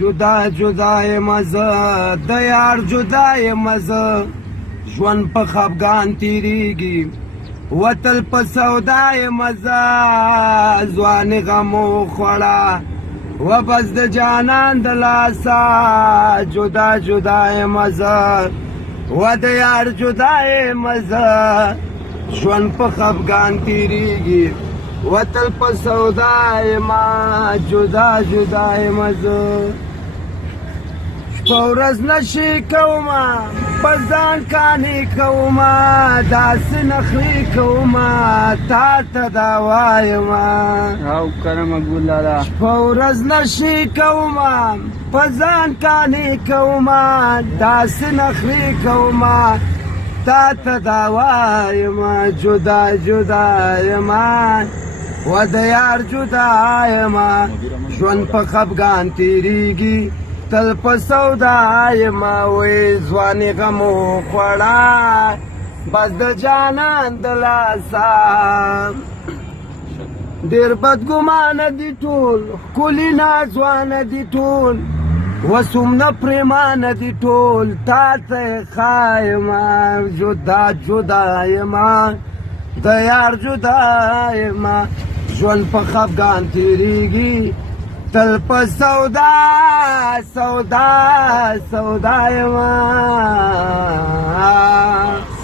جدا جدا یم زه د یار جدا یم زه ژوند په خفګان تېرېږي وتل په سودا یم زه ځواني غمو خوړه و بس د جانان د لاسه جدا جدا یم زه و د یار جدا یم زه ژوند په خفګان تېرېږي وتل په سودا یم جدا جدا یم زه شپه ورځ نشي کومه په ځان قانع کومه داسې نخرې کومه تا ته دا وایمه او کرمه ګلاله شپه ورځ نشي کومه په ځان قانع کومه داسې نخرې کومه تا ته دا وایمه جدا جدا یمه و د یار جدا یمه ژوند په خفګان تېرېږي تل په سودا یمه وې ځواني غمو خوړه بس د جانان د لاسه ډېر بدګمانه دي ټول ښکلي ناځوانه دي ټول وسومنه پرېمانه دي ټول تا ته یې ښایمه جدا جدا یمه د یار جدا یمه ژوند په خفګان تېرېږي تل په سودا سودا سودا یمه